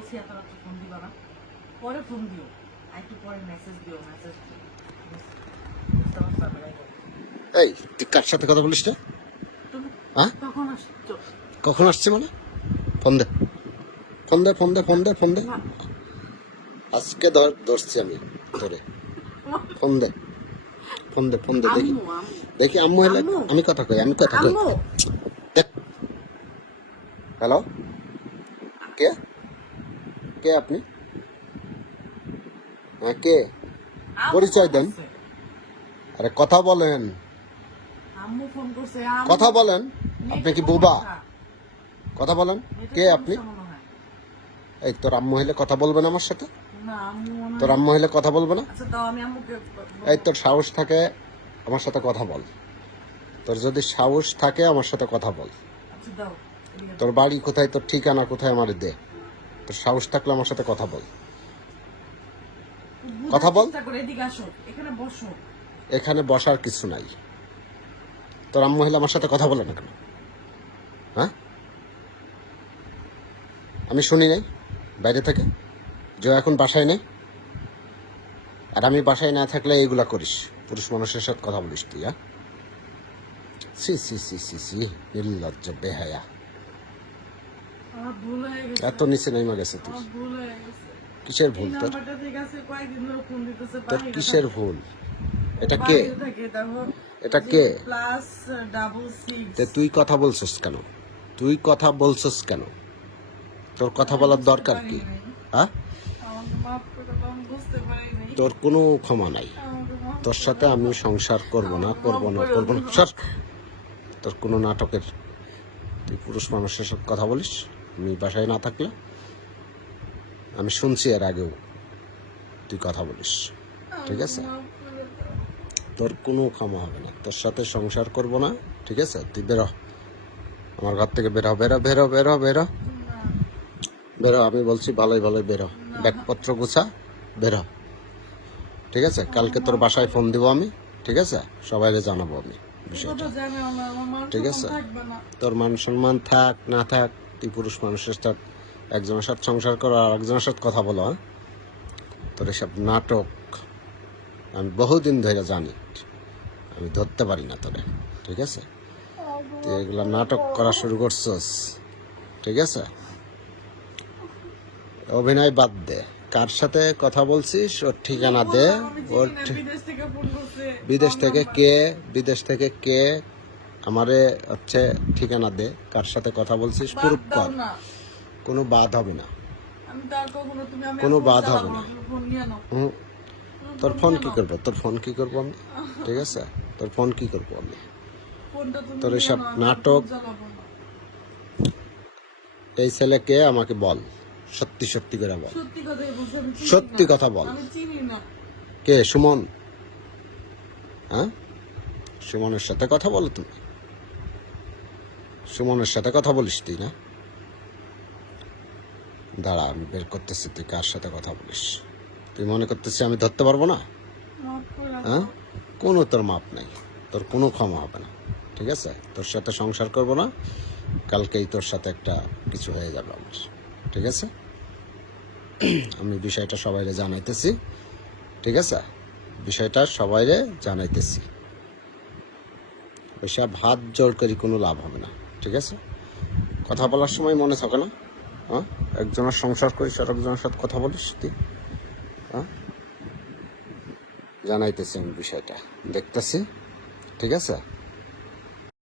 বলছি এত রাত্রে ফোন দিবা না, পরে ফোন দিও, আর একটু পরে মেসেজ দিও, মেসেজ এই তুই কার সাথে কথা বলিস রে? হ্যাঁ কখন আসছো? কখন আসছে মানে? ফোন দে, ফোন দে, ফোন দে, ফোন দে, ফোন দে। আজকে ধরছি আমি ধরে। ফোন দে, ফোন দে, ফোন দে, দেখি আম্মু, আম্মু, দেখি। আম্মু হলে আম্মু, আমি কথা কই, আমি কথা কই। আম্মু, দেখ। হ্যালো, কে কে আপনি? হ্যাঁ কে? আম্মু পরিচয় ফোন দেন। করছে। আরে কথা বলেন, আম্মু ফোন করছে। কথা বলেন। আপনি কি বোবা? কথা বলেন, কে আপনি? মনে হয়। এই তোর আম্মু হলে কথা বলবে না আমার সাথে? না, আম্মু মনে তোর হয়। আম্মু হলে কথা বলবে না? আচ্ছা দাও, আমি আম্মুকে এই তোর সাহস থাকে আমার সাথে কথা বল। তোর যদি সাহস থাকে আমার সাথে কথা বল। আচ্ছা দাও, এদিকে দাও। তোর বাড়ি কোথায়, তোর ঠিকানা কোথায় আমারে দে। তোর সাহস থাকলে আমার সাথে কথা বল। বুঝার কথা বল। চেষ্টা করো, এদিকে আসো, এখানে বসো। এখানে বসার কিছু নাই। তোর আম্মু হলে আমার সাথে কথা বলে না কেন? হ্যাঁ, আমি শুনি নাই বাইরে থেকে যে এখন বাসায় নেই? আর আমি বাসায় না থাকলে এইগুলা করিস, পুরুষ মানুষের সাথে কথা বলিস তুই? হ্যাঁ, সি সি সি সি সি, নির্লজ্জ বেহায়া। আমার ভুল হয়ে গেছে। এত নিচে নেমে গেছে তুই। আমার ভুল হয়ে গেছে। কিসের এই ভুল তোর? নাম্বারটা ঠিক আছে, কয়েকদিন ধরে ফোন দিতেছে, তোর বাইরে কিসের থাকে। ভুল? এটা কে? বাইরে থাকে, দেখো। এটা কে? +66। তে তুই কথা বলছিস কেন? তুই কথা বলছিস কেন? তোর কথা বলার দরকার কি? হ্যাঁ, আমাকে মাফ করে দাও, আমি বুঝতে পারিনি। তোর কোনো ক্ষমা নাই। আমাকে মাফ তোর করে সাথে দাও। আমি সংসার করব না, আমাকে করব মাফ না, করে করব না। দাও। সর। তোর কোনো নাটকের, তুই পুরুষ মানুষের সাথে কথা বলিস আমি বাসায় না থাকলে? আমি শুনছি এর আগেও তুই কথা বলিস, ঠিক আছে? মাফ করে দাও। তোর কোনো ক্ষমা হবে না, তোর সাথে সংসার করব না, ঠিক আছে? তুই বেরো আমার ঘর থেকে, বেরো, বেরো, বেরো, বেরো, বেরো, না, বেরো। আমি বলছি ভালোই ভালোই বেরো, ব্যাগপত্র গুছা, বেরো, ঠিক আছে? কালকে তোর বাসায় ফোন দিব আমি, ঠিক আছে? সবাইকে জানাবো আমি বিষয়টা, কথা জানেও না, আমার মান ঠিক সম্মান আছে? থাকবে না। তোর মান সম্মান থাক না থাক, তুই পুরুষ মানুষের সাথে একজনের সাথে সংসার করো আর একজনের সাথে কথা বলো? হ্যাঁ, তোর এসব নাটক আমি বহুদিন ধরে জানি, আমি ধরতে পারি না তোরে, ঠিক আছে? তুই এগুলা নাটক করা শুরু করছস, ঠিক আছে? অভিনয় বাদ দে। কার সাথে কথা বলছিস ওর ঠিকানা দে। আমি ওর চিনি না, বিদেশ থেকে ফোন করছে। বিদেশ থেকে কে? বিদেশ থেকে কে? আমারে হচ্ছে ঠিকানা দে, কার সাথে কথা বলছিস বাদ প্রুফ দাও কর। না। কোনো বাদ হবে না, আমি তো আর কখনো, তুমি আমি কোনো আর ফোন বাদ চালাবো হবে না, না। তুমি ফোন নিয়ে নাও। হুম, তুমি তোর ফোন ফোন নিয়ে কি নাও। করবো? তোর ফোন কি করবো আমি, ঠিক আছে? তোর ফোন কি করবো আমি? ফোনটা তুমি তোর নিয়ে এসব নাও, আমি আর নাটক, ফোন চালাবো না। এই ছেলেকে আমাকে বল, সত্যি সত্যি করে বল, সত্যি কথাই বলছি, আমি চিনি সত্যি না। কথা বল। আমি চিনি না। কে? সুমন? হ্যাঁ, সুমনের সাথে কথা বলো তুমি? সুমনের সাথে কথা বলিস তুই না? দাঁড়া, আমি বের করতেছি তুই কার সাথে কথা বলিস। তুই মনে করতেছিস আমি ধরতে পারবো না? মাফ করে দাও। হ্যাঁ, কোনো তোর মাপ নাই, তোর কোনো ক্ষমা হবে না, ঠিক আছে? তোর সাথে সংসার করবো না, কালকেই তোর সাথে একটা কিছু হয়ে যাবে আমার, ঠিক আছে? আমি বিষয়টা সবাইরে জানাইতেছি, ঠিক আছে? বিষয়টা সবাইরে জানাইতেছি। ওইসব হাত জোর করি কোনো লাভ হবে না, ঠিক আছে? কথা বলার সময় মনে থাকে না? হ্যাঁ, একজনের সংসার করিস আর একজনের সাথে কথা বলিস তুই? হ্যাঁ, জানাইতেছি আমি বিষয়টা, দেখতেছি, ঠিক আছে?